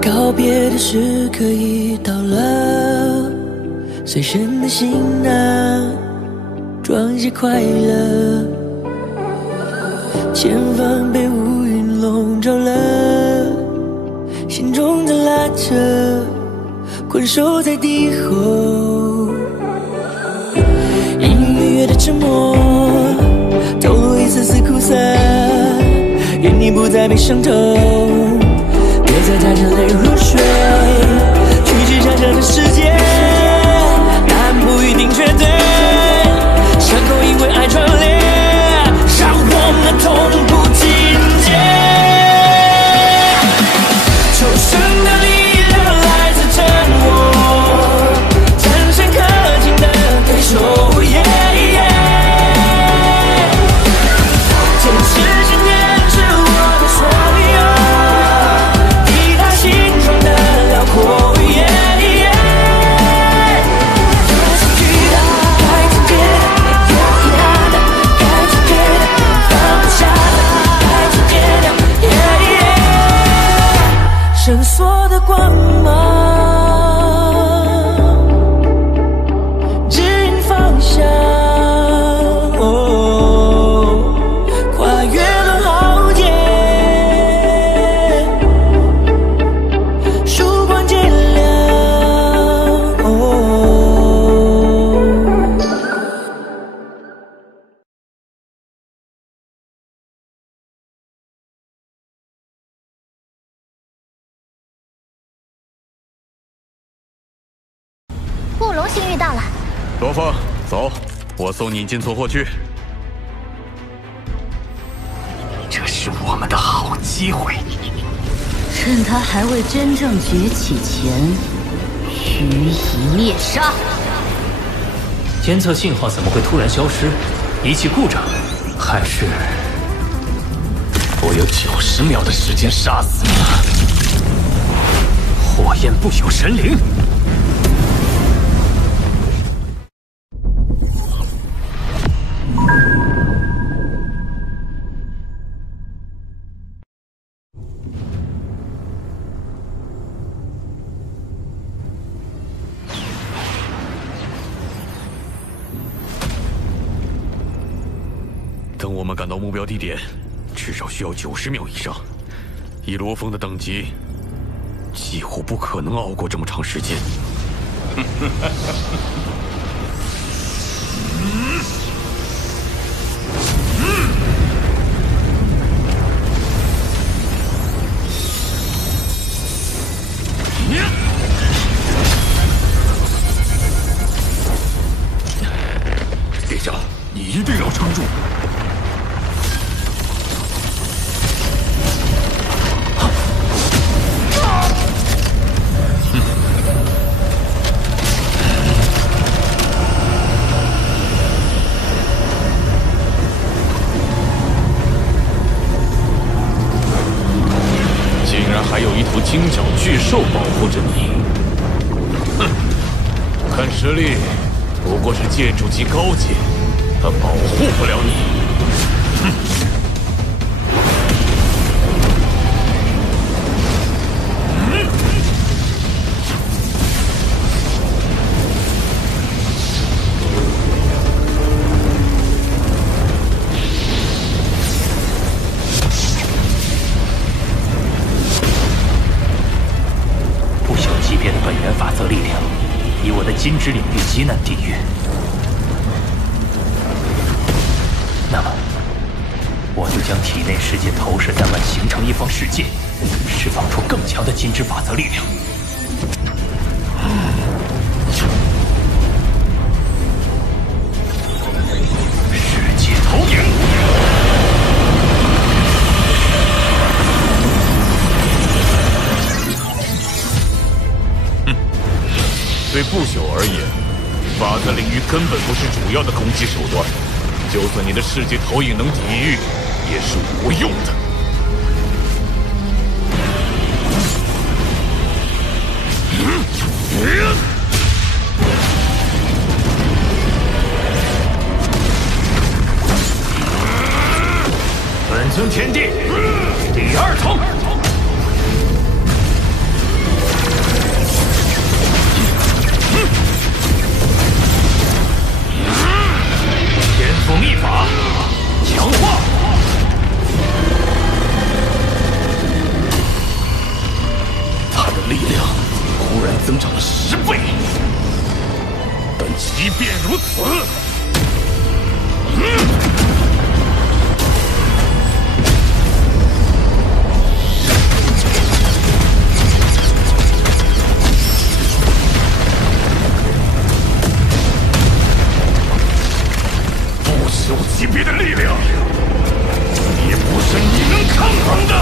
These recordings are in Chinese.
告别的时刻已到了，随身的行囊装些快乐，前方被乌云笼罩了，心中的拉扯困守在敌后，隐隐约约的沉默透露一丝丝苦涩，愿你不再被伤透，别再带着泪入睡，去去长长的世界，答案不一定绝对，伤口因为爱串联，让我们痛不尽解。求生的力量来自真我，战胜可敬的对手。坚持信念是我的所有，抵达心中的辽阔。有失去的，该终结的；有遗憾的，该终结的；放不下的，该终结的。绳索的光芒。雾龙星遇到了，罗峰，走，我送你进存货区。这是我们的好机会，趁他还未真正崛起前，予以灭杀。监测信号怎么会突然消失？仪器故障，还是我有90秒的时间杀死你？火焰不朽神灵。等我们赶到目标地点，至少需要90秒以上。以罗峰的等级，几乎不可能熬过这么长时间。别笑，你一定要撑住。还有一头金角巨兽保护着你，哼！看实力，不过是建筑级高阶，它保护不了你。哼！金之领域极难抵御，那么我就将体内世界投射弹丸形成一方世界，释放出更强的金之法则力量。世界投影。对不朽而言，法则领域根本不是主要的攻击手段，就算你的世界投影能抵御，也是无用的。尊天地，第二重。天赋秘法，强化。他的力量忽然增长了10倍，但即便如此，不朽级别的力量，也不是你能抗衡的。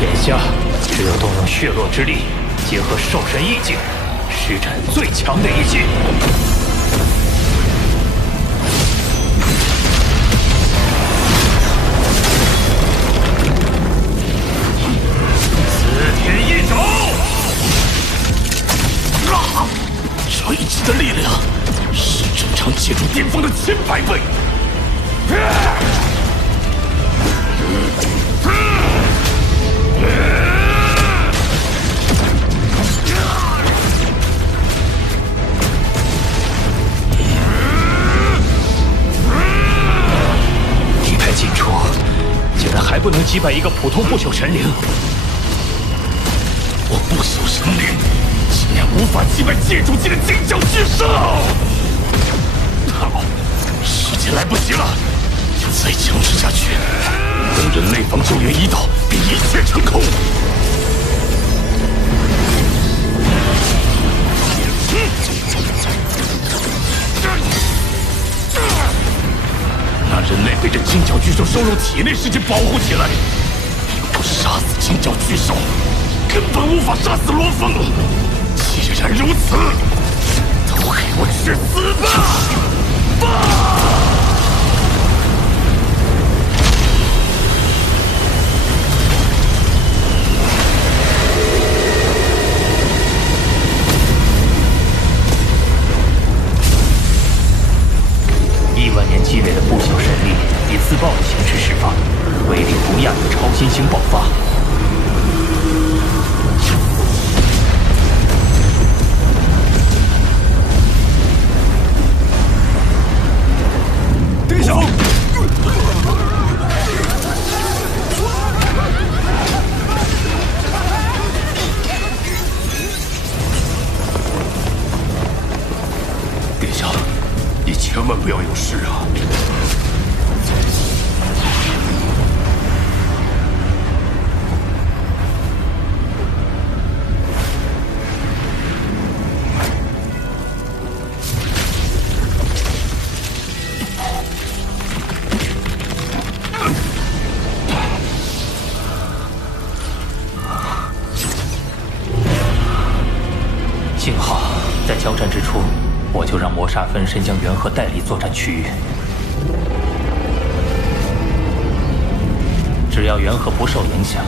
眼下只有动用血络之力，结合兽神意境，施展最强的一击。四天一肘，这一击的力量是正常借助巅峰的100倍。地派进出，竟然还不能击败一个普通不朽神灵。我不朽神灵竟然无法击败借助级的金角巨兽！好，时间来不及了，再强持下去，等人类方救援一到，便一切成空。那人类被这金角巨兽收入体内世界保护起来，不杀死金角巨兽，根本无法杀死罗峰。既然如此，都给我去死吧！1万年积累的不朽神力以自爆的形式释放，威力不亚于超新星爆发。殿下，殿下，你千万不要有事啊！幸好在交战之初，我就让魔煞分身将元河带离作战区域。只要元河不受影响，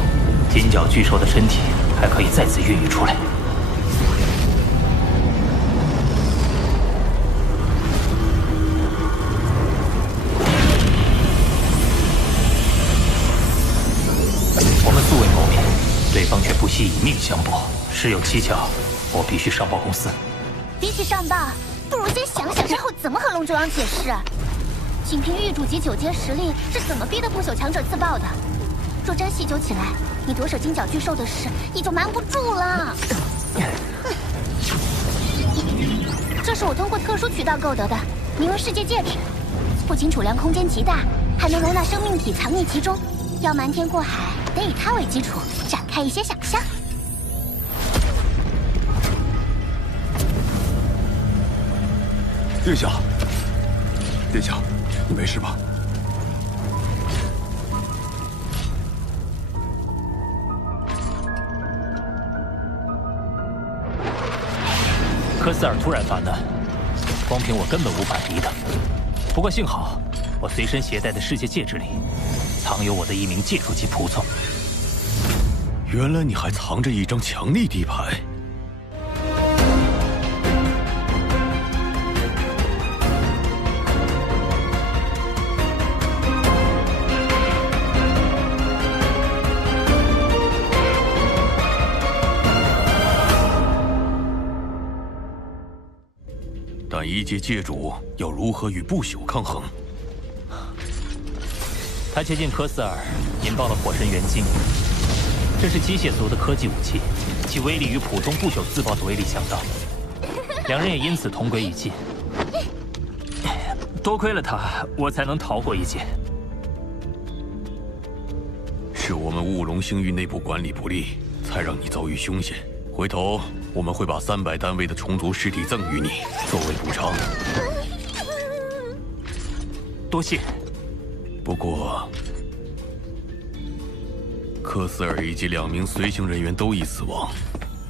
金角巨兽的身体还可以再次孕育出来。我们素未谋面，对方却不惜以命相搏，事有蹊跷，我必须上报公司。比起上报，不如先想想之后怎么和龙族王解释。仅凭玉主级9阶实力是怎么逼得不朽强者自爆的？若真细究起来，你夺舍金角巨兽的事也就瞒不住了。这是我通过特殊渠道购得的，名为世界戒指，不仅储量空间极大，还能容纳生命体藏匿其中。要瞒天过海，得以它为基础，展开一些想象。殿下，殿下，你没事吧？科斯尔突然发难，光凭我根本无法敌他。不过幸好，我随身携带的世界戒指里藏有我的一名戒主级仆从。原来你还藏着一张强力底牌。但一介界主要如何与不朽抗衡？他接近科斯尔，引爆了火神元晶。这是机械族的科技武器，其威力与普通不朽自爆的威力相当。两人也因此同归于尽。多亏了他，我才能逃过一劫。是我们雾龙星域内部管理不力，才让你遭遇凶险。回头我们会把300单位的虫族尸体赠予你，作为补偿。多谢。不过，科斯尔以及2名随行人员都已死亡，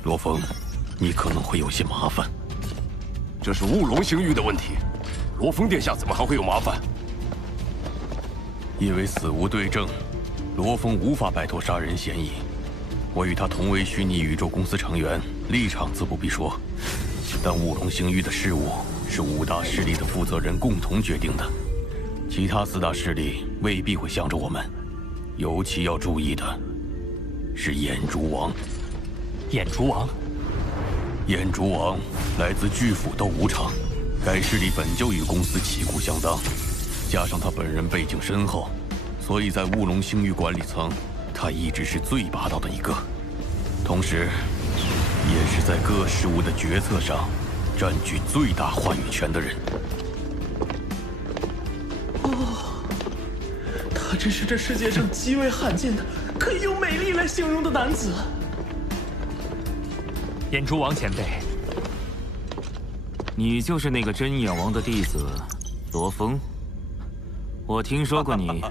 罗峰，你可能会有些麻烦。这是雾龙星域的问题，罗峰殿下怎么还会有麻烦？因为死无对证，罗峰无法摆脱杀人嫌疑。我与他同为虚拟宇宙公司成员，立场自不必说。但雾龙星域的事务是5大势力的负责人共同决定的，其他4大势力未必会向着我们。尤其要注意的是眼烛王。眼烛王？眼烛王来自巨斧斗武场，该势力本就与公司旗鼓相当，加上他本人背景深厚，所以在雾龙星域管理层，他一直是最霸道的一个，同时，也是在各事务的决策上占据最大话语权的人。他真是这世界上极为罕见的，可以用美丽来形容的男子。眼珠王前辈，你就是那个真眼王的弟子，罗峰。我听说过你。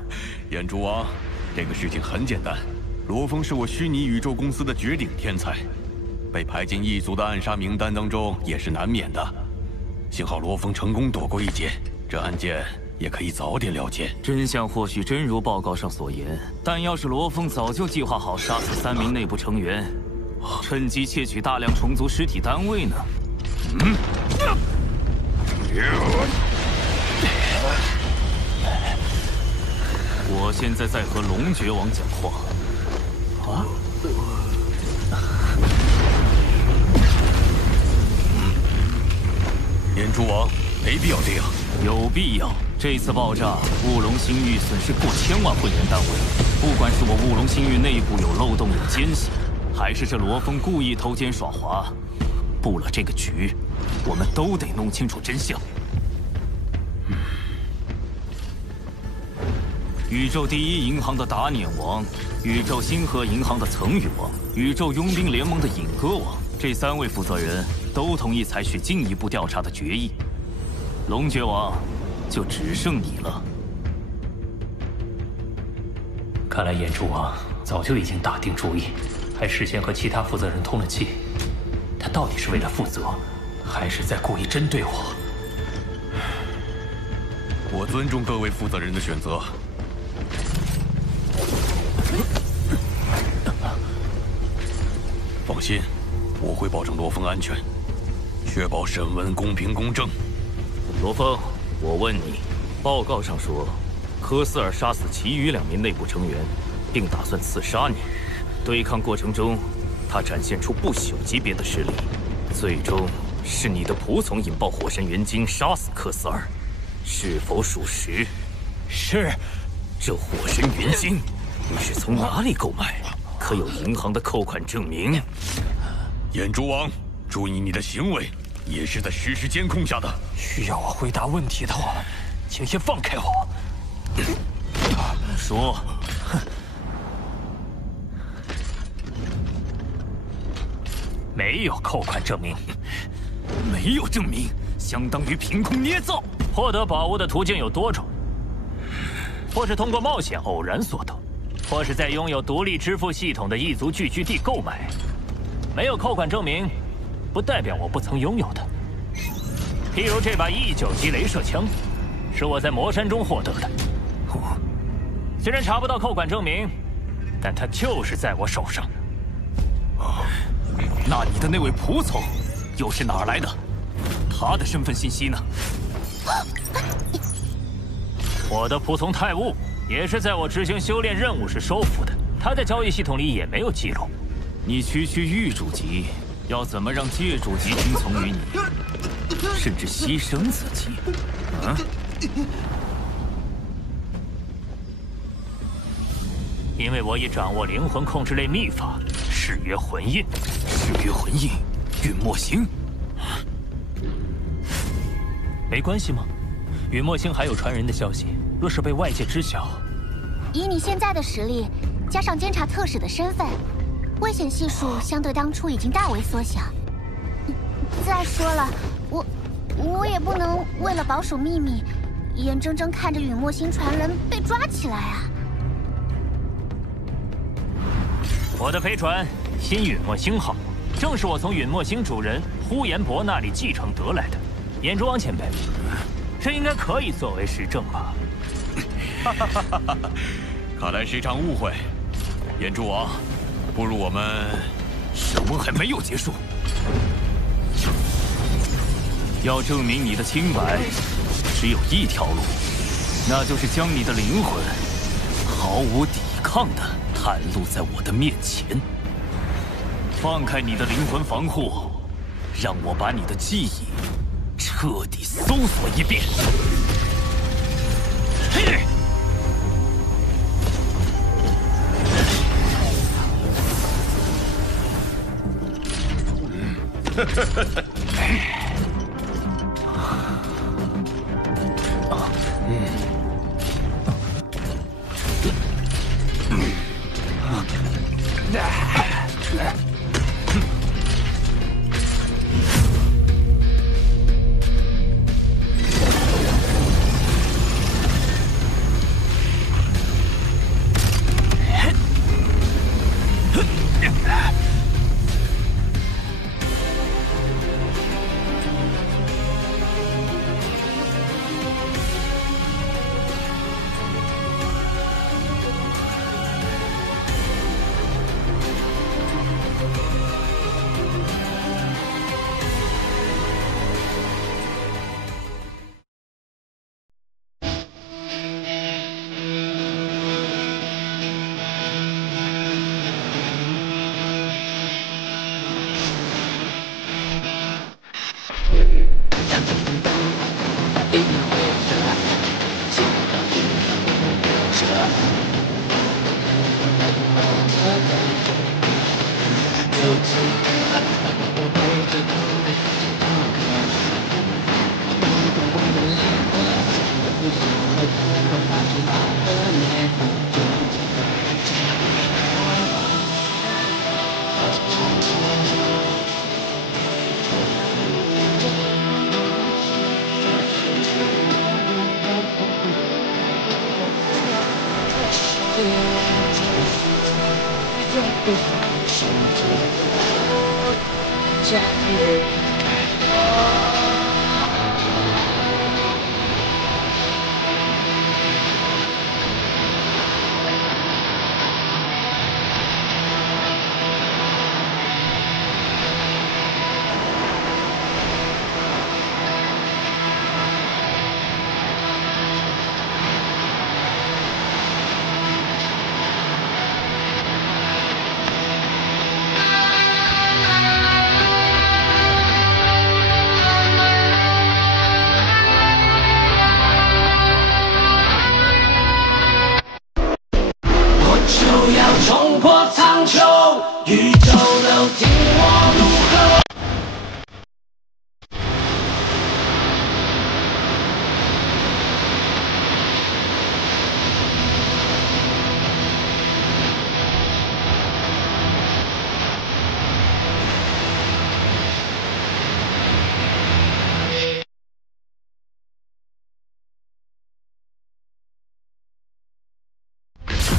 眼珠王，这个事情很简单，罗峰是我虚拟宇宙公司的绝顶天才，被排进异族的暗杀名单当中也是难免的。幸好罗峰成功躲过一劫，这案件也可以早点了结。真相或许真如报告上所言，但要是罗峰早就计划好杀死3名内部成员，趁机窃取大量虫族尸体单位呢？我现在在和龙爵王讲话。眼珠王，没必要这样。有必要。这次爆炸，雾龙星域损失过千万会员单位。不管是我雾龙星域内部有漏洞、有奸细，还是这罗峰故意偷奸耍滑，布了这个局，我们都得弄清楚真相。宇宙第一银行的达碾王，宇宙星河银行的曾宇王，宇宙佣兵联盟的尹歌王，这3位负责人都同意采取进一步调查的决议。龙爵王，就只剩你了。看来眼珠王早就已经打定主意，还事先和其他负责人通了气。他到底是为了负责，还是在故意针对我？我尊重各位负责人的选择。放心，我会保证罗峰安全，确保审问公平公正。罗峰，我问你，报告上说，科斯尔杀死其余2名内部成员，并打算刺杀你。对抗过程中，他展现出不朽级别的实力，最终是你的仆从引爆火神元晶，杀死科斯尔，是否属实？是。这火神元晶，你是从哪里购买？可有银行的扣款证明？眼珠王，注意你的行为，也是在实时监控下的。需要我回答问题的话，请先放开我。说。没有扣款证明。没有证明，相当于凭空捏造。获得宝物的途径有多种，或是通过冒险偶然所得，或是在拥有独立支付系统的异族聚居地购买。没有扣款证明，不代表我不曾拥有的。譬如这把E9级镭射枪，是我在魔山中获得的。虽然查不到扣款证明，但它就是在我手上。那你的那位仆从又是哪儿来的？他的身份信息呢？我的仆从泰悟也是在我执行修炼任务时收服的，他在交易系统里也没有记录。你区域主级，要怎么让界主级听从于你？甚至牺牲自己。因为我已掌握灵魂控制类秘法，誓约魂印。誓约魂印，陨墨星。没关系吗？陨墨星还有传人的消息，若是被外界知晓，以你现在的实力，加上监察特使的身份，危险系数相对当初已经大为缩小。再说了，我也不能为了保守秘密，眼睁睁看着陨墨星传人被抓起来啊！我的飞船新陨墨星号，正是我从陨墨星主人呼延博那里继承得来的。眼珠王前辈，这应该可以作为实证吧？看来是一场误会。眼珠王，不如我们……审问还没有结束。要证明你的清白，只有一条路，那就是将你的灵魂毫无抵抗地袒露在我的面前。放开你的灵魂防护，让我把你的记忆彻底搜索一遍。嘿！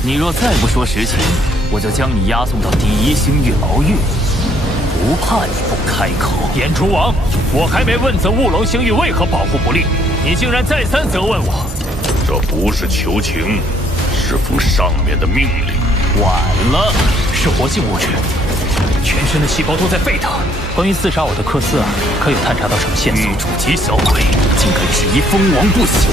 你若再不说实情，我就将你押送到第一星域牢狱，不怕你不开口。眼珠王，我还没问责雾龙星域为何保护不力，你竟然再三责问我。这不是求情，是奉上面的命令。晚了，是活性物质，全身的细胞都在沸腾。关于刺杀我的科斯尔，可有探查到什么线索？狱主级小鬼，竟敢质疑蜂王不朽！